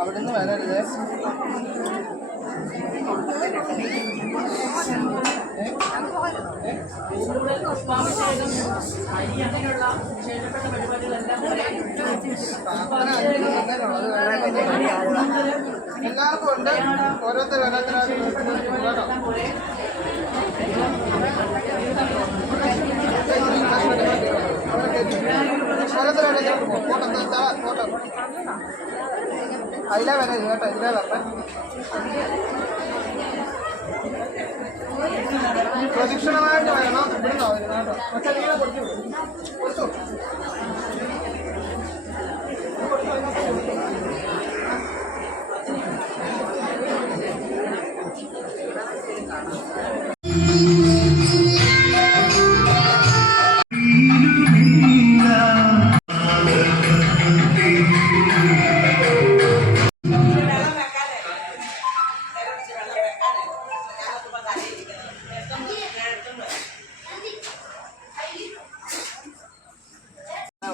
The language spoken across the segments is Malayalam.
അവിടുന്ന് വരരുത്. എല്ലാവർക്കും ഉണ്ട്. ഓരോരുത്തരായിട്ട് അതിലേ വരരുത് കേട്ടോ, ഇതിലേ വരട്ടെ. പ്രദക്ഷിണമായിട്ട് വരണം. ഇവിടുന്നോ വരുന്നത് കേട്ടോ. പക്ഷേ നീളെ കൊടുത്തു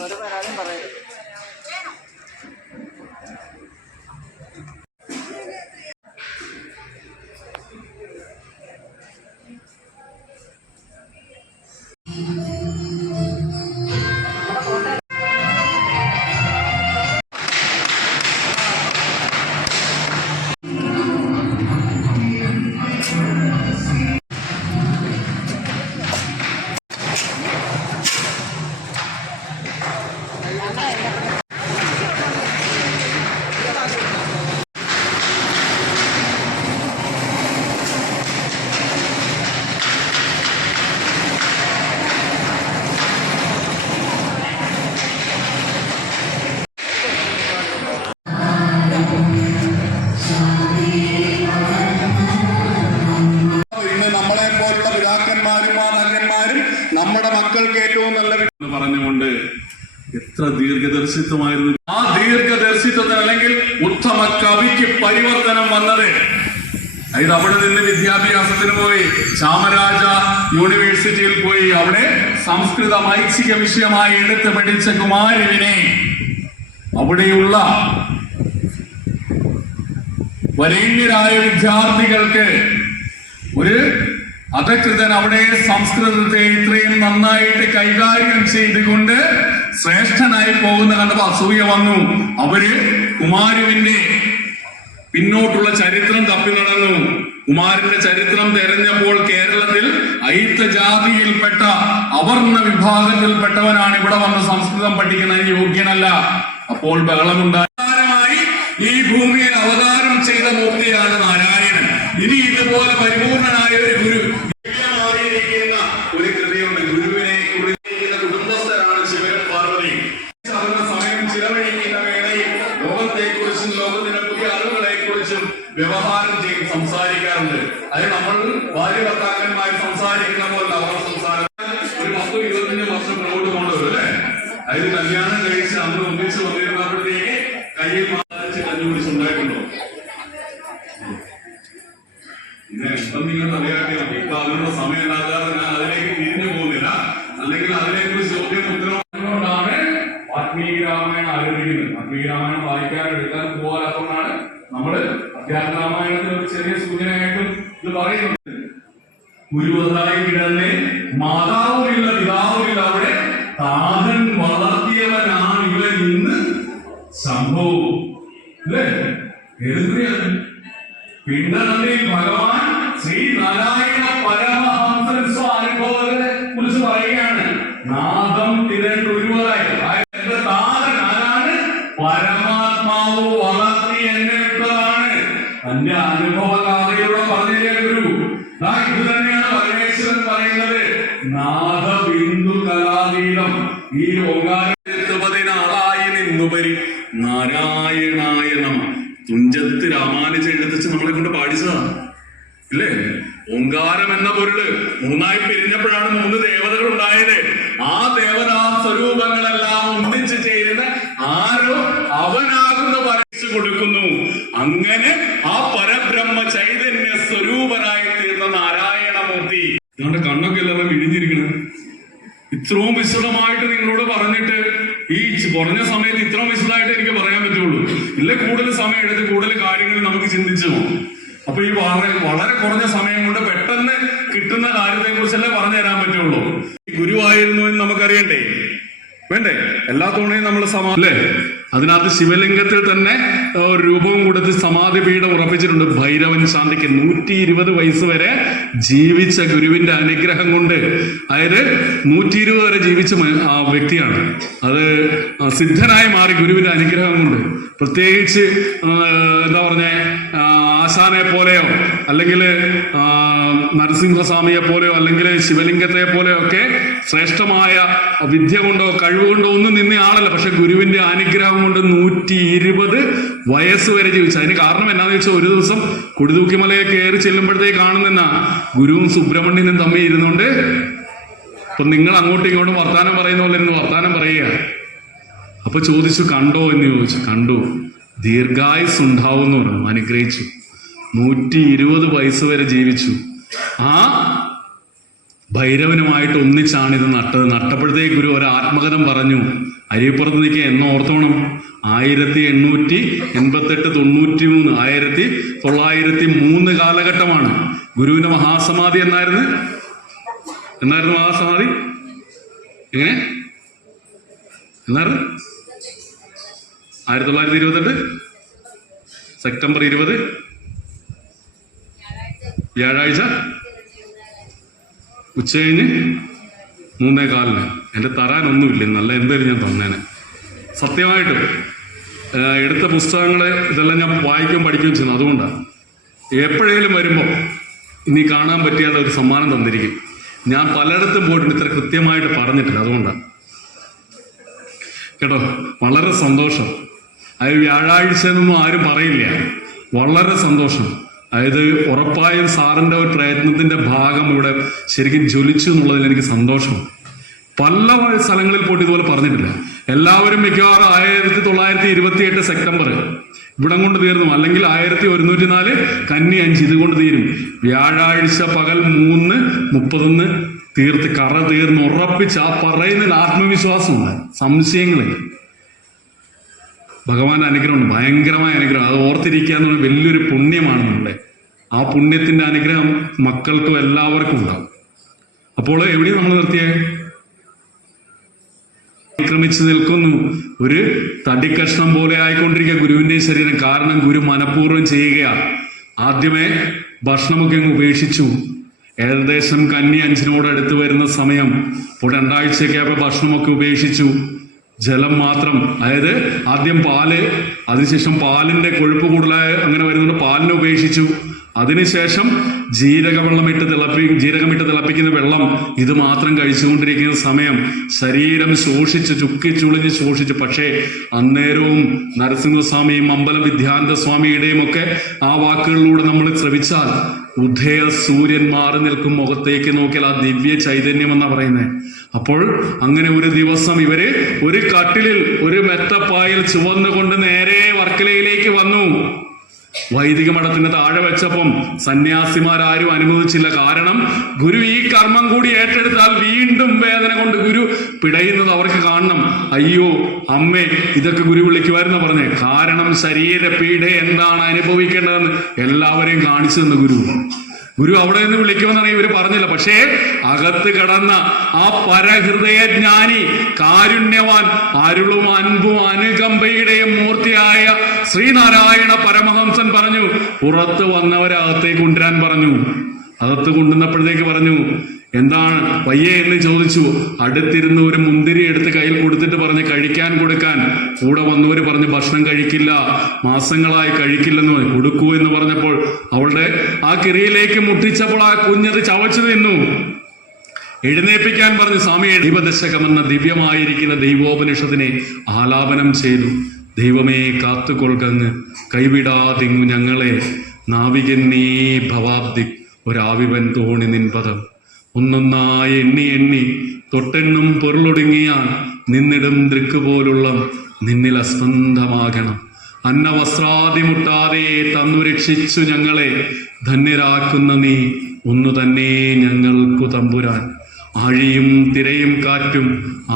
ഒരു പരാതിയും പറയരുത്. നമ്മുടെ മക്കൾക്ക് ഏറ്റവും നല്ല പറഞ്ഞുകൊണ്ട് എത്ര ദീർഘദർശിത്വമായിരുന്നു. ആ ദീർഘദർശിത്വത്തിന് അല്ലെങ്കിൽ ഉത്തമ കവിക്ക് പരിവർത്തനം വന്നത് അതായത് അവിടെ നിന്ന് വിദ്യാഭ്യാസത്തിന് പോയി ചാമരാജ യൂണിവേഴ്സിറ്റിയിൽ പോയി അവിടെ സംസ്കൃതം ഐച്ഛിക വിഷയമായി എടുത്ത് പഠിച്ച കുമാരവിനെ അവിടെയുള്ള വരേണ്യരായ വിദ്യാർത്ഥികൾക്ക് ഒരു അധകൃതൻ അവിടെ സംസ്കൃതത്തെ ഇത്രയും നന്നായിട്ട് കൈകാര്യം ചെയ്തുകൊണ്ട് ശ്രേഷ്ഠനായി പോകുന്ന കണ്ടപ്പോൾ അസൂയ വന്നു. അവര് കുമാരവിന്റെ പിന്നോട്ടുള്ള ചരിത്രം തപ്പി നടന്നു. കുമാരന്റെ ചരിത്രം തെരഞ്ഞപ്പോൾ കേരളത്തിൽ അയിത്ത ജാതിയിൽപ്പെട്ട അവർണ വിഭാഗത്തിൽപ്പെട്ടവനാണ് ഇവിടെ വന്ന് സംസ്കൃതം പഠിക്കുന്ന യോഗ്യനല്ല. അപ്പോൾ ബഹളമുണ്ടായി. ഈ ഭൂമിയിൽ അവതാരം ചെയ്ത മൂർത്തിയാണ് നാരായണൻ. ഇനി ഇതുപോലെ പരിപൂർണനായ ഒരു ഗുരു മാറിയിരിക്കുന്ന ഒരു കൃതിയുണ്ട്. ഗുരുവിനെ കുറിച്ചിരിക്കുന്ന കുടുംബസ്ഥരാണ് ശിവനും പാർവതി. അവരുടെ സമയം ചിലവഴിക്കുന്ന വേളയിൽ ലോകത്തെക്കുറിച്ചും ലോകത്തിന്റെ പുതിയ അറിവുകളെ കുറിച്ചും വ്യവഹാരം ചെയ്ത് സംസാരിക്കാറുണ്ട്. അത് നമ്മൾ ഭാര്യ ഭർത്താക്കന്മാർ സംസാരിക്കുന്ന പോലെ അവർ സംസാരം ഒരു 10-25 വർഷം മുന്നോട്ട് കൊണ്ടുവരും അല്ലെ. അതിന് കല്യാണം കഴിച്ച് അന്ന് ഒന്നിച്ച് വന്നിരുന്നപ്പോഴത്തേക്ക് കയ്യിൽ മാറിച്ച് കഞ്ഞുപിടിച്ചുണ്ടായിട്ടുണ്ടോ? ഇതെന്തും നിങ്ങൾ അറിയാറിയാം. ഇപ്പൊ അതിനുള്ള സമയമല്ലാതെ ഞാൻ അതിലേക്ക് തിരിഞ്ഞു പോകുന്നില്ല. അല്ലെങ്കിൽ അതിനെക്കുറിച്ച് ചോദ്യം ഉത്തരവുകൊണ്ടാണ് വാൽമീകി രാമായണം ആരംഭിക്കുന്നത്. വാൽമീകി രാമായണം വായിക്കാൻ എടുക്കാൻ പോകാത്തതുകൊണ്ടാണ് നമ്മള് അധ്യാത്മ രാമായണത്തിൽ ഒരു ചെറിയ സൂചനയായിട്ടും ഇത് പറയുന്നുണ്ട്. ഗുരുവതായി കിടന്ന് മാതാവുമില്ല പിതാവുമില്ല അവിടെ താതൻ വളർത്തിയവനാണ് ഇവൻ ഇന്ന് സംഭവം അല്ലേ. എഴുതുകയാണ് പിണ്ടനന്ദിൽ ഭഗവാൻ ശ്രീ നാരായണ പരമഹംസൻ സ്വാനുഭവത്തെ കുറിച്ച് പറയുകയാണ്. നാദം തിരണ്ടൊരുവരായി എന്റെ താതൻ ആരാണ്? പരമാത്മാവ് വളർത്തി എന്നെ വിട്ടതാണ്. തന്റെ അനുഭവ കഥയിലൂടെ പറഞ്ഞ ഗുരു ഇത് തന്നെയാണ് പരമേശ്വരൻ പറയുന്നത്. നാദബിന്ദു കലാതീതം ഈ ഓങ്കാരത്തിനാളായി നിന്നുപരി നാരായണായ നമ. തുഞ്ചത്ത് രാമാനുജ എഴുതിച്ച് നമ്മളെ കൊണ്ട് പാടിച്ചതാണ് ഇല്ലേ. ഓങ്കാരം എന്ന പൊരുള് മൂന്നായി പിരിഞ്ഞപ്പോഴാണ് 3 ദേവതകൾ ഉണ്ടായത്. ആ ദേവതാ സ്വരൂപങ്ങളെല്ലാം ഒന്നിച്ചു ചേരുന്ന ആരോ അവനാകുന്ന പരീക്ഷ കൊടുക്കുന്നു. അങ്ങനെ ആ പരബ്രഹ്മ ചൈതന്യ സ്വരൂപനായി തീർന്ന നാരായണമൂർത്തി. നിങ്ങളുടെ കണ്ണൊക്കെ എല്ലാവരും വിഴിഞ്ഞിരിക്കണം. ഇത്രയും വിശദമായിട്ട് നിങ്ങളോട് പറഞ്ഞിട്ട് ഈ കുറഞ്ഞ സമയത്ത് ഇത്രയും വിശദമായിട്ട് എനിക്ക് പറയാൻ പറ്റുള്ളൂ. ഇല്ല കൂടുതൽ സമയം എടുത്ത് കൂടുതൽ കാര്യങ്ങൾ നമുക്ക് ചിന്തിച്ചു പോകും. അപ്പൊ ഈ വളരെ കുറഞ്ഞ സമയം കൊണ്ട് പെട്ടെന്ന് കിട്ടുന്ന കാര്യത്തെ കുറിച്ചല്ലേ പറഞ്ഞു തരാൻ പറ്റുള്ളൂ. ഗുരുവായിരുന്നു എന്ന് നമുക്കറിയണ്ടേ, വേണ്ടേ? എല്ലാ തവണയും നമ്മൾ അല്ലേ, അതിനകത്ത് ശിവലിംഗത്തിൽ തന്നെ ഒരു രൂപവും കൊടുത്ത് സമാധി പീഠം ഉറപ്പിച്ചിട്ടുണ്ട്. ഭൈരവൻ ശാന്തിക്ക് 120 വയസ്സ് വരെ ജീവിച്ച ഗുരുവിന്റെ അനുഗ്രഹം കൊണ്ട്, അതായത് 120 വരെ ജീവിച്ച ആ വ്യക്തിയാണ്. അത് സിദ്ധനായി മാറി ഗുരുവിന്റെ അനുഗ്രഹം കൊണ്ട്. പ്രത്യേകിച്ച് എന്താ പറഞ്ഞേ, ആശാനെ പോലെയോ അല്ലെങ്കിൽ നരസിംഹസ്വാമിയെ പോലെയോ അല്ലെങ്കിൽ ശിവലിംഗത്തെ പോലെയോ ഒക്കെ ശ്രേഷ്ഠമായ വിദ്യ കൊണ്ടോ കഴിവുകൊണ്ടോ ഒന്നും നിന്ന ആളല്ല. പക്ഷെ ഗുരുവിന്റെ അനുഗ്രഹം കൊണ്ട് 120 വയസ്സ് വരെ ജീവിച്ചു. അതിന് കാരണം എന്നാന്ന് വെച്ചാൽ, ഒരു ദിവസം കുടിതൂക്കിമലയെ കയറി ചെല്ലുമ്പോഴത്തേക്ക് കാണുന്ന ഗുരുവും സുബ്രഹ്മണ്യനും തമ്മിൽ ഇരുന്നുകൊണ്ട്, അപ്പൊ നിങ്ങൾ അങ്ങോട്ടും ഇങ്ങോട്ടും വർത്താനം പറയുന്ന പോലെ ഇരുന്ന് വർത്താനം പറയുക. അപ്പൊ ചോദിച്ചു, കണ്ടോ എന്ന് ചോദിച്ചു. കണ്ടു. ദീർഘായുസ് ഉണ്ടാവും എന്ന് പറഞ്ഞു. അനുഗ്രഹിച്ചു. 120 വയസ്സ് വരെ ജീവിച്ചു. ആ ഭൈരവനുമായിട്ട് ഒന്നിച്ചാണ് ഇത് നട്ടത്. നട്ടപ്പോഴത്തേക്ക് ഗുരു ഒരു ആത്മകഥം പറഞ്ഞു. അരിപ്പുറത്ത് നിൽക്കുക എന്ന് ഓർത്തോണം. 1888, 93, 1903 കാലഘട്ടമാണ്. ഗുരുവിന്റെ മഹാസമാധി എന്നായിരുന്നു മഹാസമാധി? എങ്ങനെ എന്നായിരുന്നു? 1928 സെപ്റ്റംബർ 20 വ്യാഴാഴ്ച ഉച്ചകഴിഞ്ഞ് 3:15. എൻ്റെ തരാനൊന്നുമില്ല, നല്ല എന്തായാലും ഞാൻ തന്നേനെ. സത്യമായിട്ടും എടുത്ത പുസ്തകങ്ങൾ ഇതെല്ലാം ഞാൻ വായിക്കുകയും പഠിക്കുകയും ചെയ്യുന്നു. അതുകൊണ്ടാണ് എപ്പോഴേലും വരുമ്പോൾ ഇനി കാണാൻ പറ്റിയാൽ ഒരു സമ്മാനം തന്നിരിക്കും. ഞാൻ പലയിടത്തും പോയിട്ടുണ്ട്, ഇത്ര കൃത്യമായിട്ട് പറഞ്ഞിട്ടില്ല. അതുകൊണ്ടാണ് കേട്ടോ. വളരെ സന്തോഷം. അത് വ്യാഴാഴ്ച എന്നൊന്നും ആരും പറയില്ല. വളരെ സന്തോഷം. അതായത് ഉറപ്പായും സാറിൻ്റെ ഒരു പ്രയത്നത്തിന്റെ ഭാഗം ഇവിടെ ശരിക്കും ജ്വലിച്ചു എന്നുള്ളതിൽ എനിക്ക് സന്തോഷം. പല സ്ഥലങ്ങളിൽ പോയിട്ട് ഇതുപോലെ പറഞ്ഞിട്ടില്ല. എല്ലാവരും മിക്കവാറും 1928 സെപ്റ്റംബർ ഇവിടം കൊണ്ട് തീർന്നു, അല്ലെങ്കിൽ 1104 കന്നി 5 ഇതുകൊണ്ട് തീരും. വ്യാഴാഴ്ച പകൽ 3:31 തീർത്ത് കറ തീർന്ന് ഉറപ്പിച്ച് ആ പറയുന്നതിൽ ആത്മവിശ്വാസമുണ്ട്, സംശയങ്ങളില്ല. ഭഗവാന്റെ അനുഗ്രഹമുണ്ട്, ഭയങ്കരമായ അനുഗ്രഹം. അത് ഓർത്തിരിക്കുക എന്ന് പറഞ്ഞാൽ വലിയൊരു പുണ്യമാണ് നമ്മുടെ. ആ പുണ്യത്തിന്റെ അനുഗ്രഹം മക്കൾക്കും എല്ലാവർക്കും ഉണ്ടാവും. അപ്പോൾ എവിടെയും നമ്മൾ നിർത്തിയേ? ക്രമിച്ചു നിൽക്കുന്നു. ഒരു തടിക്കഷ്ണം പോലെ ആയിക്കൊണ്ടിരിക്കുക ഗുരുവിന്റെ ശരീരം. കാരണം ഗുരു മനഃപൂർവ്വം ചെയ്യുകയാണ്. ആദ്യമേ ഭക്ഷണമൊക്കെ അങ്ങ് ഉപേക്ഷിച്ചു. ഏകദേശം കന്നി 5 അടുത്ത് വരുന്ന സമയം, ഇപ്പോൾ 2 ആഴ്ചയൊക്കെ ആയപ്പോൾ ഭക്ഷണമൊക്കെ ഉപേക്ഷിച്ചു. ജലം മാത്രം, അതായത് ആദ്യം പാല്, അതിനുശേഷം പാലിന്റെ കൊഴുപ്പ് കൂടുതലായ അങ്ങനെ വരുന്നുണ്ട്, പാലിനെ ഉപേക്ഷിച്ചു. അതിനുശേഷം ജീരകമിട്ട് തിളപ്പിക്കുന്ന വെള്ളം, ഇത് മാത്രം കഴിച്ചുകൊണ്ടിരിക്കുന്ന സമയം ശരീരം ശോഷിച്ച് ചുക്കിച്ചുളിഞ്ഞ് ശോഷിച്ചു. പക്ഷേ അന്നേരവും നരസിംഹസ്വാമിയും അമ്പലം വിദ്യാനന്ദ സ്വാമിയുടെയും ഒക്കെ ആ വാക്കുകളിലൂടെ നമ്മൾ ശ്രവിച്ചാൽ, ഉദയ സൂര്യൻ മാറി നിൽക്കും മുഖത്തേക്ക് നോക്കിയാൽ ആ ദിവ്യ ചൈതന്യം എന്നാ പറയുന്നത്. അപ്പോൾ അങ്ങനെ ഒരു ദിവസം ഇവര് ഒരു കട്ടിലിൽ ഒരു മെത്തപ്പായിൽ ചുവന്നുകൊണ്ട് നേരെ വർക്കലയിലേക്ക് വന്നു. വൈദിക മഠത്തിന് താഴെ വെച്ചപ്പം സന്യാസിമാരാരും അനുമതിച്ചില്ല. കാരണം ഗുരു ഈ കർമ്മം കൂടി ഏറ്റെടുത്താൽ വീണ്ടും വേദന കൊണ്ട് ഗുരു പിടയുന്നത് അവർക്ക് കാണണം. അയ്യോ അമ്മേ, ഇതൊക്കെ ഗുരു വിളിക്കുമായിരുന്നു പറഞ്ഞേ. കാരണം ശരീരപീഡ എന്താണ് അനുഭവിക്കേണ്ടതെന്ന് എല്ലാവരെയും കാണിച്ചു തന്ന ഗുരു അവിടെ നിന്ന് വിളിക്കുമെന്നാണ് ഇവര് പറഞ്ഞില്ല. പക്ഷേ അകത്ത് കടന്ന ആ പരഹൃദയജ്ഞാനി, കാരുണ്യവാൻ, അരുളും അൻപും അനുകമ്പയുടെയും മൂർത്തിയായ ശ്രീനാരായണ പരമഹംസൻ പറഞ്ഞു, പുറത്ത് വന്നവരെ അകത്തേക്ക് കൊണ്ടുവരാൻ പറഞ്ഞു. അകത്ത് കൊണ്ടുവന്നപ്പോഴത്തേക്ക് പറഞ്ഞു, എന്താണ് പയ്യെ എന്ന് ചോദിച്ചു. അടുത്തിരുന്ന് ഒരു മുന്തിരി എടുത്ത് കയ്യിൽ കൊടുത്തിട്ട് പറഞ്ഞ് കഴിക്കാൻ കൊടുക്കാൻ. കൂടെ വന്നവര് പറഞ്ഞു ഭക്ഷണം കഴിക്കില്ല, മാസങ്ങളായി കഴിക്കില്ലെന്ന് പറഞ്ഞു. കൊടുക്കൂ എന്ന് പറഞ്ഞപ്പോൾ അവളുടെ ആ കിറിയിലേക്ക് മുട്ടിച്ചപ്പോൾ ആ കുഞ്ഞത് ചവച്ചു നിന്നു. എഴുന്നേൽപ്പിക്കാൻ പറഞ്ഞു. സ്വാമി ദീപദശകമെന്ന ദിവ്യമായിരിക്കുന്ന ദൈവോപനിഷത്തിനെ ആലാപനം ചെയ്തു. ദൈവമേ കാത്തുകൊൾക്കങ്ങ്, കൈവിടാതിങ്ങു ഞങ്ങളെ, നാവികൻ നീ ഭവാബ്ദി, ഒരാവിവൻ തോണി നിൻപദം. ഒന്നൊന്നായി എണ്ണി എണ്ണി തൊട്ടെണ്ണും പൊരുളൊടുങ്ങിയാൽ നിന്നിടും ദൃക്കുപോലുള്ള നിന്നിൽ അസ്പന്ദമാകണം. അന്നവസ്ത്രാദി മുട്ടാതെ തന്നു രക്ഷിച്ചു ഞങ്ങളെ, ധന്യരാക്കുന്ന നീ ഒന്നു തന്നെ ഞങ്ങൾക്കു തമ്പുരാൻ. ആഴിയും തിരയും കാറ്റും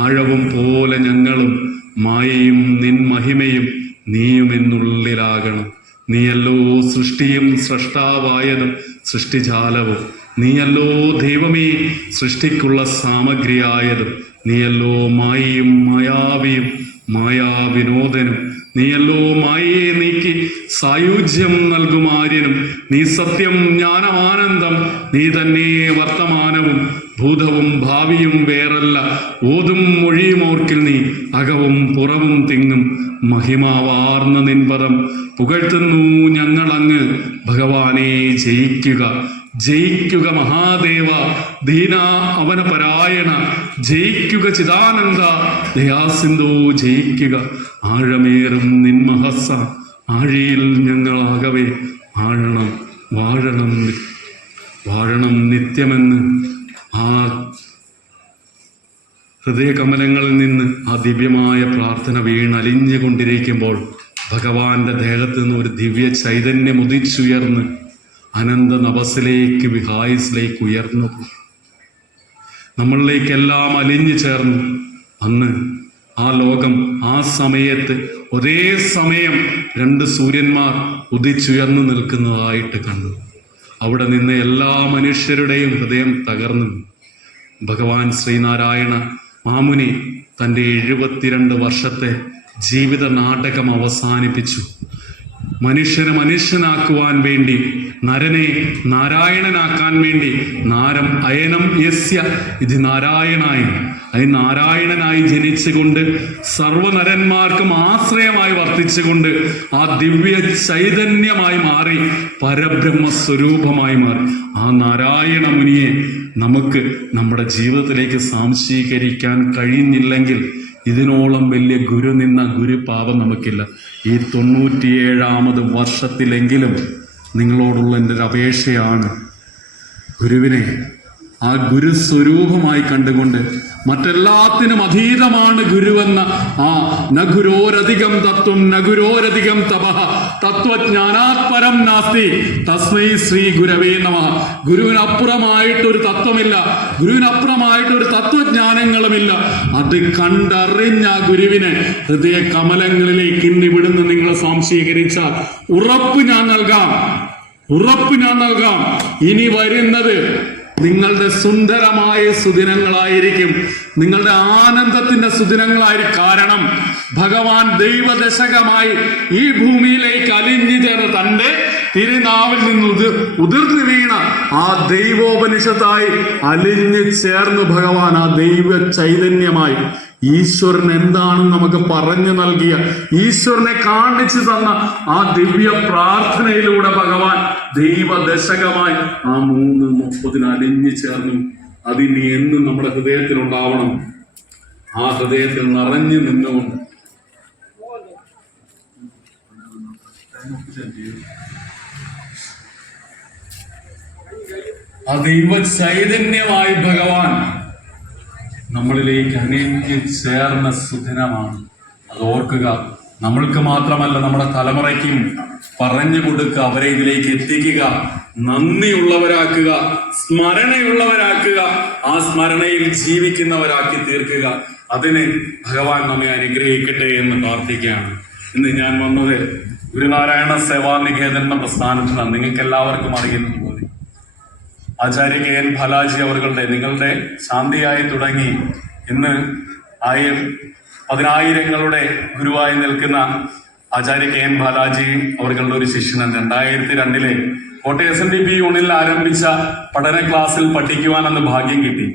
ആഴവും പോലെ ഞങ്ങളും, മായയും നിൻ മഹിമയും നീയും എന്നുള്ളിലാകണം. നീയല്ലോ സൃഷ്ടിയും സൃഷ്ടാവായതും സൃഷ്ടിജാലവും. നീയല്ലോ ദൈവമേ സൃഷ്ടിക്കുള്ള സാമഗ്രിയായതും. നീയല്ലോ മായയും മായാവിയും മായാവിനോദനും. നീയല്ലോ മായയെ നീക്കി സായുജ്യം നൽകുമാര്യനും. നീ സത്യം, ജ്ഞാനമാനന്ദം, നീ തന്നെ വർത്തമാനവും ഭൂതവും ഭാവിയും വേറല്ല. ഓതും മൊഴിയുമോർക്കിൽ നീ അകവും പുറവും തിങ്ങും. മഹിമാവാർന്ന നിൻപദം പുകഴ്ത്തുന്നു ഞങ്ങളങ്ങ്. ഭഗവാനെ ജയിക്കുക, ജയിക്കുക മഹാദേവ, ദീന അവന പരായണ, ജയിക്കുക ചിദാനന്ദ, ദയാസിന്ധു ജയിക്കുക. ആഴമേറും നിൻമഹസ്സ ആഴിയിൽ ഞങ്ങളാകവേ വാഴണം, വാഴണം, വാഴണം നിത്യമെന്ന് ആ ഹൃദയകമലങ്ങളിൽ നിന്ന് ആ ദിവ്യമായ പ്രാർത്ഥന വീണലിഞ്ഞുകൊണ്ടിരിക്കുമ്പോൾ ഭഗവാന്റെ ദേഹത്ത് നിന്ന് ഒരു ദിവ്യ ചൈതന്യം ഉദിച്ചുയർന്ന് അനന്ത നവസിലേക്ക്, വിഹായസിലേക്ക് ഉയർന്നു നമ്മളിലേക്കെല്ലാം അലിഞ്ഞു ചേർന്നു. അന്ന് ആ ലോകം ആ സമയത്ത് ഒരേ സമയം 2 സൂര്യന്മാർ ഉദിച്ചുയർന്നു നിൽക്കുന്നതായിട്ട് കണ്ടു. അവിടെ നിന്ന് എല്ലാ മനുഷ്യരുടെയും ഹൃദയം തകർന്നു. ഭഗവാൻ ശ്രീനാരായണ മാമുനി തൻ്റെ 72 വർഷത്തെ ജീവിത നാടകം അവസാനിപ്പിച്ചു. മനുഷ്യനെ മനുഷ്യനാക്കുവാൻ വേണ്ടി, നരനെ നാരായണനാക്കാൻ വേണ്ടി, നാരം അയനം യസ്യ ഇത് നാരായണായി, നാരായണനായി ജനിച്ചുകൊണ്ട് സർവനരന്മാർക്കും ആശ്രയമായി വർത്തിച്ചുകൊണ്ട് ആ ദിവ്യ ചൈതന്യമായി മാറി, പരബ്രഹ്മ സ്വരൂപമായി മാറി. ആ നാരായണ മുനിയെ നമുക്ക് നമ്മുടെ ജീവിതത്തിലേക്ക് സ്വാംശീകരിക്കാൻ കഴിഞ്ഞില്ലെങ്കിൽ ഇതിനോളം വലിയ ഗുരു നിന്ന ഗുരുപാപം നമുക്കില്ല. ഈ 97ാമത് വർഷത്തിലെങ്കിലും നിങ്ങളോടുള്ള എൻ്റെ ഒരു അപേക്ഷയാണ്, ഗുരുവിനെ ആ ഗുരുസ്വരൂപമായി കണ്ടുകൊണ്ട് മറ്റെല്ലാത്തിനും അതീതമാണ് ഗുരുവെന്ന ആ നഗുരോരധികം തത്വം നഗുരോരധികം തപഃ തത്വജ്ഞാനാത്പരം നാസ്തി തസ്മൈ ശ്രീ ഗുരവേ നമഃ. ഗുരുവിനപ്പുറമായിട്ടൊരു തത്വമില്ല, ഗുരുവിനപ്പുറമായിട്ടൊരു തത്വജ്ഞാനങ്ങളുമില്ല. അത് കണ്ടറിഞ്ഞ ആ ഗുരുവിനെ ഹൃദയ കമലങ്ങളിലേക്ക് ഇന്നിവിടുന്ന് നിങ്ങൾ സ്വാംശീകരിച്ചാൽ ഉറപ്പ് ഞാൻ നൽകാം, ഉറപ്പ് ഞാൻ നൽകാം. ഇനി വരുന്നത് നിങ്ങളുടെ സുന്ദരമായ സുദിനങ്ങളായിരിക്കും, നിങ്ങളുടെ ആനന്ദത്തിന്റെ സുദിനങ്ങളായിരിക്കും. കാരണം ഭഗവാൻ ദൈവദശകമായി ഈ ഭൂമിയിലേക്ക് അലിഞ്ഞു ചേർന്ന തന്റെ തിരുനാവിൽ നിന്ന് ഉതിർന്നു വീണ ആ ദൈവോപനിഷത്തായി അലിഞ്ഞു ചേർന്ന് ഭഗവാൻ ആ ദൈവ ചൈതന്യമായി ഈശ്വരൻ എന്താണെന്ന് നമുക്ക് പറഞ്ഞു നൽകിയ, ഈശ്വരനെ കാണിച്ചു തന്ന ആ ദിവ്യ പ്രാർത്ഥനയിലൂടെ ഭഗവാൻ ദൈവദശകമായി ആ 3:30 അലിഞ്ഞു ചേർന്നു. അതിന് എന്നും നമ്മുടെ ഹൃദയത്തിൽ ഉണ്ടാവണം. ആ ഹൃദയത്തിൽ നിറഞ്ഞു നിന്നുകൊണ്ട് ആ ദൈവ ചൈതന്യമായി ഭഗവാൻ നമ്മളിലേക്ക് അണിഞ്ഞു ചേർന്ന സുദിനമാണ്. അത് ഓർക്കുക. നമ്മൾക്ക് മാത്രമല്ല, നമ്മുടെ തലമുറയ്ക്കും പറഞ്ഞു കൊടുക്കുക, അവരെ ഇതിലേക്ക് എത്തിക്കുക, നന്ദിയുള്ളവരാക്കുക, സ്മരണയുള്ളവരാക്കുക, ആ സ്മരണയിൽ ജീവിക്കുന്നവരാക്കി തീർക്കുക. അതിന് ഭഗവാൻ നമ്മെ അനുഗ്രഹിക്കട്ടെ എന്ന് പ്രാർത്ഥിക്കുകയാണ്. ഇന്ന് ഞാൻ വന്നത് ഗുരുനാരായണ സേവാനികേതൻ എന്ന പ്രസ്ഥാനത്തിനാണ്. നിങ്ങൾക്ക് എല്ലാവർക്കും അറിയുന്നത് പോലെ ആചാര്യ KN ബാലാജി അവരുടെ നിങ്ങളുടെ ശാന്തിയായി തുടങ്ങി ഇന്ന് 10,000ങ്ങളുടെ ഗുരുവായി നിൽക്കുന്ന ആചാര്യ KN ബാലാജി അവരുടെ ഒരു ശിഷ്യനാണ്. 2002 കോട്ടയം SNDP യൂണിയനിൽ ആരംഭിച്ച പഠന ക്ലാസ്സിൽ പഠിക്കുവാൻ അന്ന് ഭാഗ്യം കിട്ടി.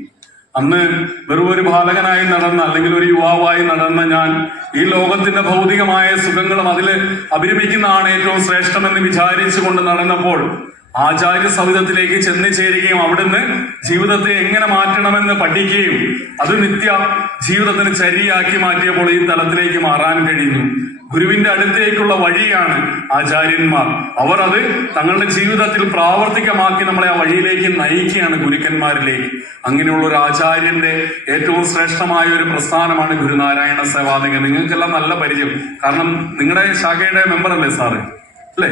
അന്ന് വെറും ഒരു ബാലകനായി നടന്ന, അല്ലെങ്കിൽ ഒരു യുവാവായി നടന്ന ഞാൻ ഈ ലോകത്തിന്റെ ഭൗതികമായ സുഖങ്ങളും അതിൽ അഭിരമിക്കുന്നതാണ് ഏറ്റവും ശ്രേഷ്ഠമെന്ന് വിചാരിച്ചുകൊണ്ട് നടന്നപ്പോൾ ആചാര്യ സൗധത്തിലേക്ക് ചെന്ന് ചേരുകയും അവിടുന്ന് ജീവിതത്തെ എങ്ങനെ മാറ്റണമെന്ന് പഠിക്കുകയും അത് നിത്യ ജീവിതത്തിന് ചര്യയാക്കി മാറ്റിയപ്പോൾ ഈ തലത്തിലേക്ക് മാറാൻ കഴിയുന്നു. ഗുരുവിന്റെ അടുത്തേക്കുള്ള വഴിയാണ് ആചാര്യന്മാർ. അവർ അത് തങ്ങളുടെ ജീവിതത്തിൽ പ്രാവർത്തികമാക്കി നമ്മളെ ആ വഴിയിലേക്ക് നയിക്കുകയാണ്, ഗുരുക്കന്മാരിലേക്ക്. അങ്ങനെയുള്ള ഒരു ആചാര്യന്റെ ഏറ്റവും ശ്രേഷ്ഠമായ ഒരു പ്രസ്ഥാനമാണ് ഗുരുനാരായണ സേവാനിക. നിങ്ങൾക്കെല്ലാം നല്ല പരിചയം, കാരണം നിങ്ങളുടെ ശാഖയുടെ മെമ്പർ അല്ലേ സാറ്, അല്ലേ?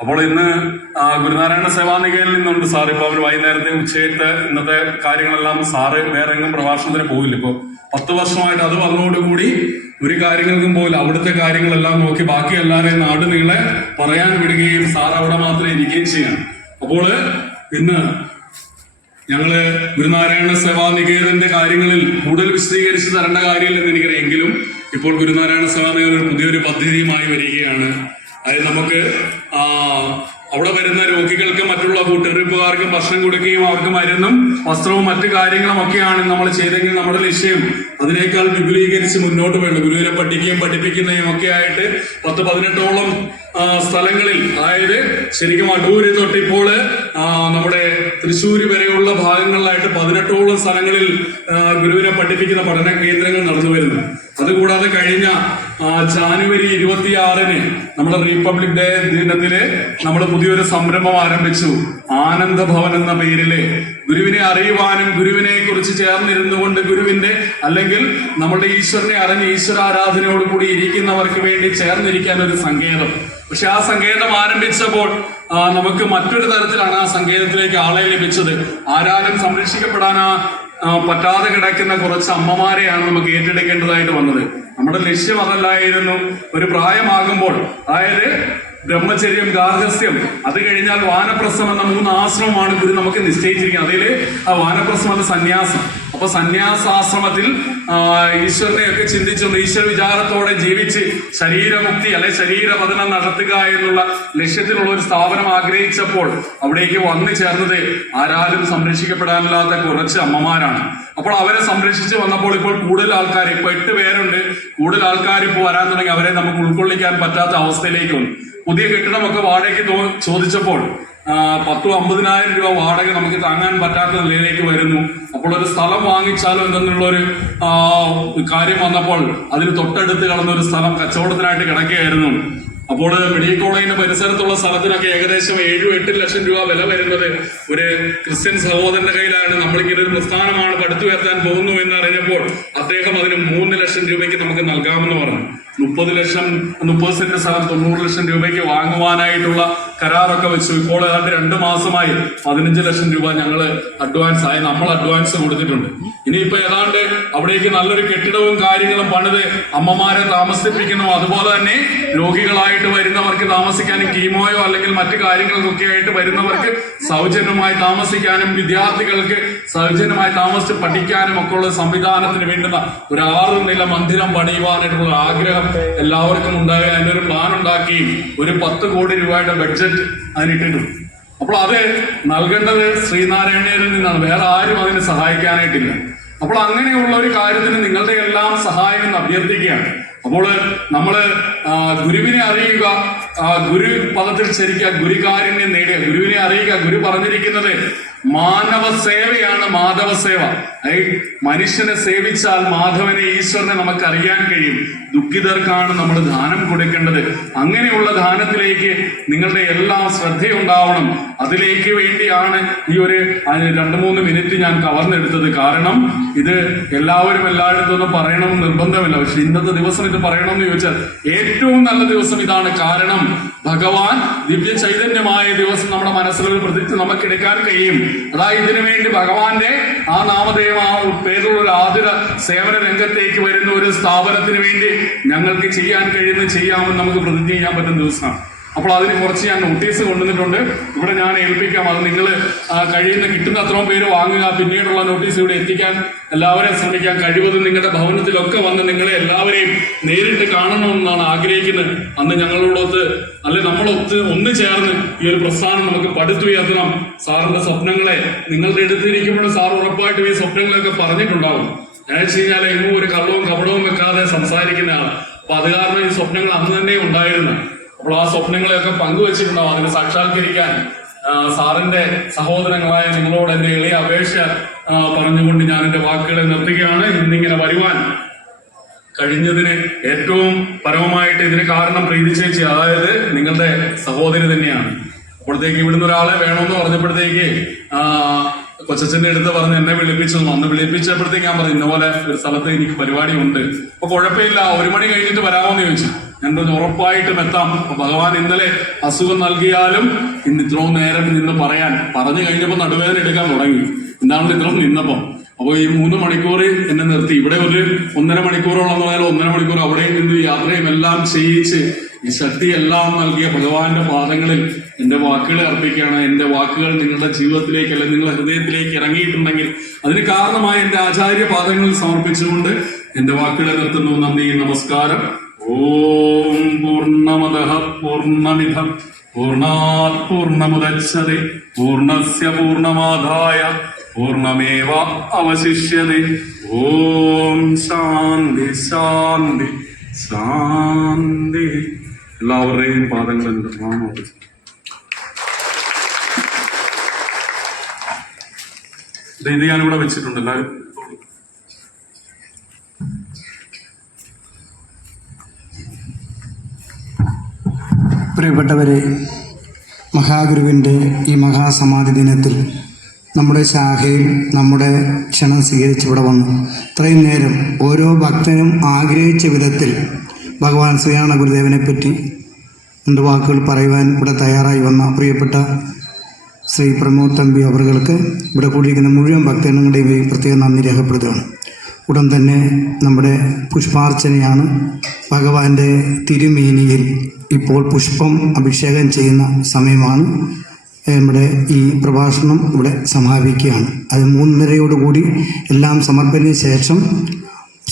അപ്പോൾ ഇന്ന് ഗുരുനാരായണ സേവാനികേതനിൽ നിന്നുണ്ട് സാർ. ഇപ്പൊ അവർ വൈകുന്നേരത്തെ ഉച്ചയിട്ട് ഇന്നത്തെ കാര്യങ്ങളെല്ലാം സാറ് വേറെ എങ്ങും പ്രഭാഷണത്തിന് പോകില്ല. ഇപ്പൊ 10 വർഷമായിട്ട് അത് വന്നതോടുകൂടി ഒരു കാര്യങ്ങൾക്കും പോകില്ല. അവിടുത്തെ കാര്യങ്ങളെല്ലാം നോക്കി ബാക്കി എല്ലാവരെയും നാട് നീളെ പറയാൻ വിടുകയും സാർ അവിടെ മാത്രമേ ഇരിക്കുകയും ചെയ്യാം. അപ്പോൾ ഇന്ന് ഞങ്ങള് ഗുരുനാരായണ സേവാനികേതന്റെ കാര്യങ്ങളിൽ കൂടുതൽ വിശദീകരിച്ച് തരേണ്ട കാര്യമില്ലെന്ന് എനിക്കറിയാം. എങ്കിലും ഇപ്പോൾ ഗുരുനാരായണ സേവാനികേതൻ പുതിയൊരു പദ്ധതിയുമായി വരികയാണ്. അതായത് നമുക്ക് അവിടെ വരുന്ന രോഗികൾക്ക് മറ്റുള്ള കൂട്ടുകാർക്കും ഭക്ഷണം കൊടുക്കുകയും അവർക്ക് മരുന്നും വസ്ത്രവും മറ്റു കാര്യങ്ങളും ഒക്കെയാണ് നമ്മൾ ചെയ്തെങ്കിൽ നമ്മുടെ ലക്ഷ്യം അതിനേക്കാൾ വിപുലീകരിച്ച് മുന്നോട്ട് വേണം. ഗുരുവിനെ പഠിക്കുകയും പഠിപ്പിക്കുന്നതും ഒക്കെ ആയിട്ട് 10-18ഓളം സ്ഥലങ്ങളിൽ, അതായത് ശരിക്കും അടൂര് തൊട്ടിപ്പോൾ നമ്മുടെ തൃശ്ശൂര് വരെയുള്ള ഭാഗങ്ങളിലായിട്ട് 18ഓളം സ്ഥലങ്ങളിൽ ഗുരുവിനെ പഠിപ്പിക്കുന്ന പഠന കേന്ദ്രങ്ങൾ നടന്നു വരുന്നു. അതുകൂടാതെ കഴിഞ്ഞ ജാനുവരി 26-ന് നമ്മുടെ റിപ്പബ്ലിക് ഡേ ദിനത്തില് നമ്മൾ പുതിയൊരു സംരംഭം ആരംഭിച്ചു. ആനന്ദ ഭവൻ എന്ന പേരില് ഗുരുവിനെ അറിയുവാനും ഗുരുവിനെ കുറിച്ച് ചേർന്നിരുന്നുകൊണ്ട് ഗുരുവിന്റെ അല്ലെങ്കിൽ നമ്മുടെ ഈശ്വരനെ അറിഞ്ഞ് ഈശ്വരാരാധനയോട് കൂടി ഇരിക്കുന്നവർക്ക് വേണ്ടി ചേർന്നിരിക്കാൻ ഒരു സങ്കേതം. പക്ഷെ ആ സങ്കേതം ആരംഭിച്ചപ്പോൾ നമുക്ക് മറ്റൊരു തരത്തിലാണ് ആ സങ്കേതത്തിലേക്ക് ആളെ ലഭിച്ചത്. ആരാലും സംരക്ഷിക്കപ്പെടാൻ പറ്റാതെ കിടക്കുന്ന കുറച്ച് അമ്മമാരെയാണ് നമുക്ക് ഏറ്റെടുക്കേണ്ടതായിട്ട് വന്നത്. നമ്മുടെ ലക്ഷ്യം അതല്ലായിരുന്നു. ഒരു പ്രായമാകുമ്പോൾ, അതായത് ബ്രഹ്മചര്യം, ഗാർഹസ്ഥ്യം, അത് കഴിഞ്ഞാൽ വാനപ്രസ്ഥം എന്ന 3 ആശ്രമമാണ് ഗുരു നമുക്ക് നിശ്ചയിച്ചിരിക്കുന്നത്. അതിൽ ആ വാനപ്രസ്ഥം അത് സന്യാസം. അപ്പൊ സന്യാസാശ്രമത്തിൽ ഈശ്വരനെയൊക്കെ ചിന്തിച്ചൊന്ന് ഈശ്വര വിചാരത്തോടെ ജീവിച്ച് ശരീരമുക്തി അല്ലെ ശരീരപതനം നടത്തുക എന്നുള്ള ലക്ഷ്യത്തിലുള്ള ഒരു സ്ഥാപനം ആഗ്രഹിച്ചപ്പോൾ അവിടേക്ക് വന്നു ചേർന്നത് ആരാലും സംരക്ഷിക്കപ്പെടാനില്ലാത്ത കുറച്ച് അമ്മമാരാണ്. അപ്പോൾ അവരെ സംരക്ഷിച്ച് വന്നപ്പോൾ ഇപ്പോൾ കൂടുതൽ ആൾക്കാർ, ഇപ്പൊ 8 പേരുണ്ട്, കൂടുതൽ ആൾക്കാർ ഇപ്പോൾ വരാൻ തുടങ്ങി. അവരെ നമുക്ക് ഉൾക്കൊള്ളിക്കാൻ പറ്റാത്ത അവസ്ഥയിലേക്ക് വന്നു. പുതിയ കെട്ടിടമൊക്കെ വാടകയ്ക്ക് ചോദിച്ചപ്പോൾ 10-50,000 രൂപ വാടക നമുക്ക് താങ്ങാൻ പറ്റാത്ത നിലയിലേക്ക് വരുന്നു. അപ്പോൾ ഒരു സ്ഥലം വാങ്ങിച്ചാലോ എന്നുള്ളൊരു കാര്യം വന്നപ്പോൾ അതിന് തൊട്ടടുത്ത് കടന്ന ഒരു സ്ഥലം കച്ചവടത്തിനായിട്ട് കിടക്കുകയായിരുന്നു. അപ്പോൾ മെഡിക്കൽ കോളേജിന്റെ പരിസരത്തുള്ള സ്ഥലത്തിനൊക്കെ ഏകദേശം 7-8 ലക്ഷം രൂപ വില വരുന്നത് ഒരു ക്രിസ്ത്യൻ സഹോദരന്റെ കയ്യിലാണ്. നമ്മളിങ്ങനെ ഒരു പ്രസ്ഥാനമാണ് പടുത്തുയർത്താൻ പോകുന്നു എന്ന് അറിഞ്ഞപ്പോൾ അദ്ദേഹം അതിന് 3 ലക്ഷം രൂപയ്ക്ക് നമുക്ക് നൽകാമെന്ന് പറഞ്ഞു. 30 സെന്റ് സ്ഥലം 90 ലക്ഷം രൂപയ്ക്ക് വാങ്ങുവാനായിട്ടുള്ള കരാറൊക്കെ വെച്ചു. ഇപ്പോൾ ഏതാണ്ട് 2 മാസമായി 15 ലക്ഷം രൂപ ഞങ്ങൾ അഡ്വാൻസ് ആയി, നമ്മൾ അഡ്വാൻസ് കൊടുത്തിട്ടുണ്ട്. ഇനിയിപ്പോ ഏതാണ്ട് അവിടേക്ക് നല്ലൊരു കെട്ടിടവും കാര്യങ്ങളും പണിത് അമ്മമാരെ താമസിപ്പിക്കുന്നു. അതുപോലെ തന്നെ രോഗികളായിട്ട് വരുന്നവർക്ക് താമസിക്കാനും കീമോയോ അല്ലെങ്കിൽ മറ്റു കാര്യങ്ങൾക്കൊക്കെ ആയിട്ട് വരുന്നവർക്ക് സൗജന്യമായി താമസിക്കാനും വിദ്യാർത്ഥികൾക്ക് സൗജന്യമായി താമസിച്ച് പഠിക്കാനും ഒക്കെ ഉള്ള സംവിധാനത്തിന് വേണ്ടുന്ന ഒരു 6 നില മന്ദിരം പണിയുവാനായിട്ടുള്ള ആഗ്രഹം എല്ലാവർക്കും ഉണ്ടായി. അതിന്റെ ഒരു പ്ലാൻ ഉണ്ടാക്കി ഒരു 10 കോടി രൂപയുടെ ബഡ്ജറ്റ് അതിനിട്ടിട്ടുണ്ട്. അപ്പോൾ അത് നൽകേണ്ടത് ശ്രീനാരായണീയനിൽ നിന്നാണ്, വേറെ ആരും അതിനെ സഹായിക്കാനായിട്ടില്ല. അപ്പോൾ അങ്ങനെയുള്ള ഒരു കാര്യത്തിന് നിങ്ങളുടെ എല്ലാം സഹായം എന്ന് അഭ്യർത്ഥിക്കുകയാണ്. അപ്പോൾ നമ്മള് ഗുരുവിനെ അറിയുക, ഗുരു പദത്തിൽ ശരിക്കുക, ഗുരുകാരുണ്യം നേടുക, ഗുരുവിനെ അറിയുക. ഗുരു പറഞ്ഞിരിക്കുന്നത് മാനവ സേവയാണ് മാധവ സേവ. മനുഷ്യനെ സേവിച്ചാൽ മാധവനെ ഈശ്വരനെ നമുക്ക് അറിയാൻ കഴിയും. ദുഃഖിതർക്കാണ് നമ്മൾ ദാനം കൊടുക്കേണ്ടത്. അങ്ങനെയുള്ള ദാനത്തിലേക്ക് നിങ്ങളുടെ എല്ലാം ശ്രദ്ധയുണ്ടാവണം. അതിലേക്ക് വേണ്ടിയാണ് ഈ ഒരു 2-3 മിനിറ്റ് ഞാൻ കവർന്നെടുത്തത്. കാരണം ഇത് എല്ലാവരും എല്ലായിടത്തും ഒന്നും പറയണമെന്ന് നിർബന്ധമില്ല. പക്ഷെ ഇന്നത്തെ ദിവസം ഇത് പറയണമെന്ന് ചോദിച്ചാൽ ഏറ്റവും നല്ല ദിവസം ഇതാണ്. കാരണം ഭഗവാൻ ദിവ്യ ചൈതന്യമായ ദിവസം നമ്മുടെ മനസ്സിലൊരു പ്രതിജ്ഞ നമുക്ക് എടുക്കാൻ കഴിയും. അതായത് ഇതിനു വേണ്ടി ഭഗവാന്റെ ആ നാമധേയം, ആ പേരുള്ള ഒരു ആതുര സേവന രംഗത്തേക്ക് വരുന്ന ഒരു സ്ഥാപനത്തിന് വേണ്ടി ഞങ്ങൾക്ക് ചെയ്യാൻ കഴിയുന്നത് ചെയ്യാമെന്ന് നമുക്ക് പ്രതിജ്ഞ ചെയ്യാൻ പറ്റുന്ന ദിവസമാണ്. അപ്പോൾ അതിന് കുറച്ച് ഞാൻ നോട്ടീസ് കൊണ്ടുവന്നിട്ടുണ്ട്. ഇവിടെ ഞാൻ ഏൽപ്പിക്കാം. അത് നിങ്ങൾ കഴിയുന്ന കിട്ടുന്ന അത്രയും പേര് വാങ്ങുക. പിന്നീടുള്ള നോട്ടീസ് ഇവിടെ എത്തിക്കാൻ എല്ലാവരെയും ശ്രമിക്കാൻ കഴിവതും നിങ്ങളുടെ ഭവനത്തിലൊക്കെ വന്ന് നിങ്ങളെ എല്ലാവരെയും നേരിട്ട് കാണണമെന്നാണ് ആഗ്രഹിക്കുന്നത്. അന്ന് ഞങ്ങളോടൊത്ത് അല്ലെ നമ്മളൊത്ത് ഒന്ന് ചേർന്ന് ഈ ഒരു പ്രസ്ഥാനം നമുക്ക് പടുത്തുയർത്തണം. സാറിന്റെ സ്വപ്നങ്ങളെ നിങ്ങളുടെ അടുത്തിരിക്കുമ്പോഴും സാർ ഉറപ്പായിട്ടും ഈ സ്വപ്നങ്ങളൊക്കെ പറഞ്ഞിട്ടുണ്ടാവും. എന്ന് വെച്ച് കഴിഞ്ഞാൽ എങ്ങും ഒരു കള്ളവും കപടവും വെക്കാതെ സംസാരിക്കുന്ന ആളാണ്. അപ്പൊ അത് കാരണം ഈ സ്വപ്നങ്ങൾ അന്ന് തന്നെ ഉണ്ടായിരുന്നു. അപ്പോൾ ആ സ്വപ്നങ്ങളെയൊക്കെ പങ്കുവച്ചിട്ടുണ്ടാവും. അതിനെ സാക്ഷാത്കരിക്കാൻ സാറിന്റെ സഹോദരങ്ങളായ നിങ്ങളോട് എന്റെ എളിയ അപേക്ഷ പറഞ്ഞുകൊണ്ട് ഞാൻ എന്റെ വാക്കുകളെ നിർത്തുകയാണ്. ഇന്നിങ്ങനെ വരുവാൻ കഴിഞ്ഞതിന് ഏറ്റവും പരമമായിട്ട് ഇതിന് കാരണം പ്രീതി ചേച്ചി, അതായത് നിങ്ങളുടെ സഹോദരി തന്നെയാണ്. അപ്പോഴത്തേക്ക് ഇവിടുന്ന് ഒരാളെ വേണമെന്ന് പറഞ്ഞപ്പോഴത്തേക്ക് കൊച്ചച്ഛന്റെ അടുത്ത് പറഞ്ഞ് എന്നെ വിളിപ്പിച്ചു. അന്ന് വിളിപ്പിച്ചപ്പോഴത്തേക്ക് ഞാൻ പറഞ്ഞു ഇന്നപോലെ ഒരു സ്ഥലത്ത് എനിക്ക് പരിപാടി ഉണ്ട്, അപ്പൊ കുഴപ്പമില്ല 1 മണി കഴിഞ്ഞിട്ട് വരാമോന്ന് ചോദിച്ചു. ഞാനത് ഉറപ്പായിട്ടും എത്താം. അപ്പൊ ഭഗവാൻ ഇന്നലെ അസുഖം നൽകിയാലും ഇന്ന് ഇത്രയും നേരം നിന്ന് പറഞ്ഞു കഴിഞ്ഞപ്പോൾ നടുവേദന എടുക്കാൻ തുടങ്ങി. എന്താണെന്ന് ഇത്രയും നിന്നപ്പോ. അപ്പോൾ ഈ 3 മണിക്കൂർ എന്നെ നിർത്തി. ഇവിടെ ഒരു 1.5 മണിക്കൂറോളം പോയാലും 1.5 മണിക്കൂർ അവിടെയും നിന്ന് യാത്രയും എല്ലാം ചെയ്യിച്ച് ഈ ശക്തി എല്ലാം നൽകിയ ഭഗവാന്റെ പാദങ്ങളിൽ എന്റെ വാക്കുകളെ അർപ്പിക്കുകയാണ്. എന്റെ വാക്കുകൾ നിങ്ങളുടെ ജീവിതത്തിലേക്ക് അല്ലെങ്കിൽ നിങ്ങളുടെ ഹൃദയത്തിലേക്ക് ഇറങ്ങിയിട്ടുണ്ടെങ്കിൽ അതിന് കാരണമായ എന്റെ ആചാര്യ പാദങ്ങളിൽ സമർപ്പിച്ചുകൊണ്ട് എന്റെ വാക്കുകളെ നിർത്തുന്നു. നന്ദി, നമസ്കാരം. ഓം പൂർണ്ണമദഃ പൂർണ്ണമിദം പൂർണ്ണാത് പൂർണ്ണമുദച്യതേ പൂർണ്ണസ്യ പൂർണ്ണമാദായ പൂർണ്ണമേവ അവശിഷ്യതേ. ഓം ശാന്തി ശാന്തി ശാന്തി. എല്ലാവരുടെയും പാദങ്ങളിൽ ഇത് ഞാനിവിടെ വെച്ചിട്ടുണ്ട്. എല്ലാവരും പ്രിയപ്പെട്ടവരെ, മഹാഗുരുവിൻ്റെ ഈ മഹാസമാധി ദിനത്തിൽ നമ്മുടെ ശാഖയിൽ നമ്മുടെ ക്ഷണം സ്വീകരിച്ച് ഇവിടെ വന്നു. ഇത്രയും നേരം ഓരോ ഭക്തനും ആഗ്രഹിച്ച വിധത്തിൽ ഭഗവാൻ ശ്രീനാരായണ ഗുരുദേവനെ പറ്റി 2 വാക്കുകൾ പറയുവാൻ ഇവിടെ തയ്യാറായി വന്ന പ്രിയപ്പെട്ട ശ്രീ പ്രമോദ് തമ്പി അവർക്ക് ഇവിടെ കൂടിയിരിക്കുന്ന മുഴുവൻ ഭക്തജനങ്ങളുടെയും പ്രത്യേക നന്ദി രേഖപ്പെടുത്തുകയാണ്. ഉടൻ തന്നെ നമ്മുടെ പുഷ്പാർച്ചനയാണ്. ഭഗവാന്റെ തിരുമേനിയിൽ ഇപ്പോൾ പുഷ്പം അഭിഷേകം ചെയ്യുന്ന സമയമാണ്. നമ്മുടെ ഈ പ്രഭാഷണം ഇവിടെ സമാപിക്കുകയാണ്. അത് 3:30 എല്ലാം സമർപ്പണത്തിന് ശേഷം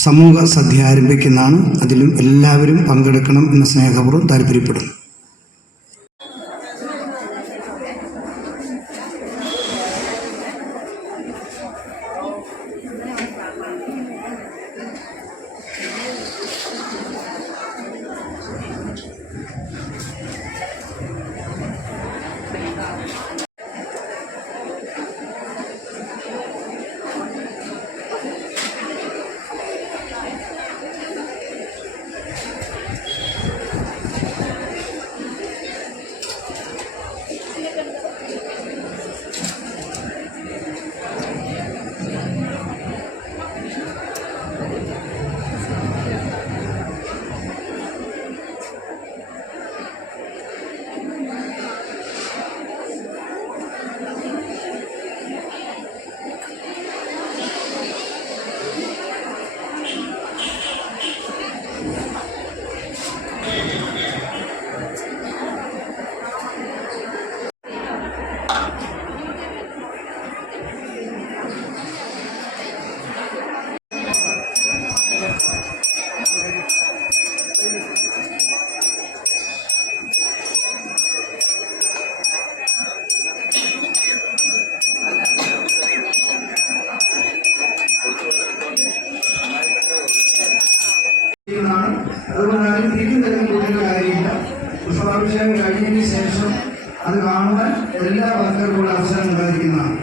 സമൂഹ സദ്യ ആരംഭിക്കുന്നതാണ്. അതിലും എല്ലാവരും പങ്കെടുക്കണം എന്ന സ്നേഹപൂർവ്വം താല്പര്യപ്പെടുന്നു. അതുകൊണ്ടാണ് തിരിഞ്ഞു തരുന്ന കാര്യമില്ല. പുഷ്പാഭിഷേകം കഴിഞ്ഞതിന് ശേഷം അത് കാണുവാൻ എല്ലാ ഭക്തർക്കുള്ള അവസരം ഉണ്ടായിരിക്കുന്നതാണ്.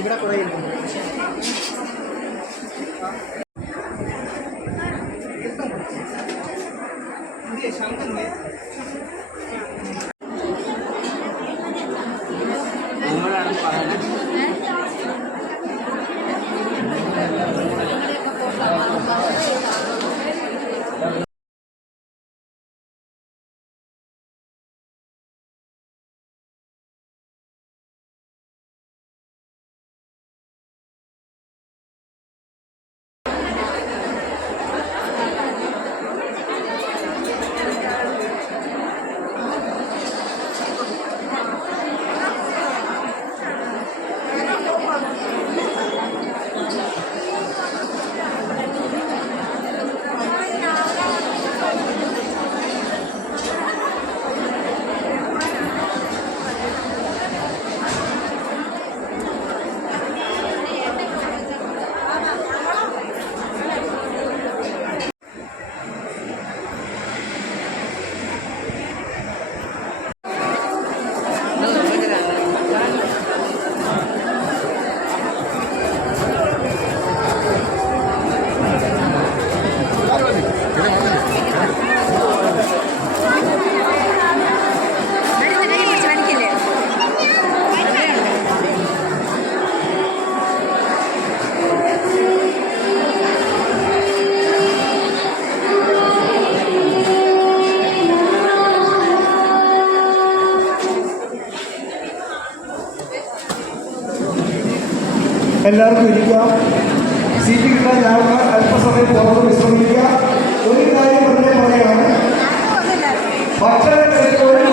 ഇവിടെ കുറേ ശങ്കരനെ എല്ലാവർക്കും ഇരിക്കാം. സീറ്റ് കിട്ടാൻ ഞാൻ അല്പസമയം തുറന്ന് വിശ്രമിക്കുക. ഒരു കാര്യം പറയാനാണ്, ഭക്ഷണം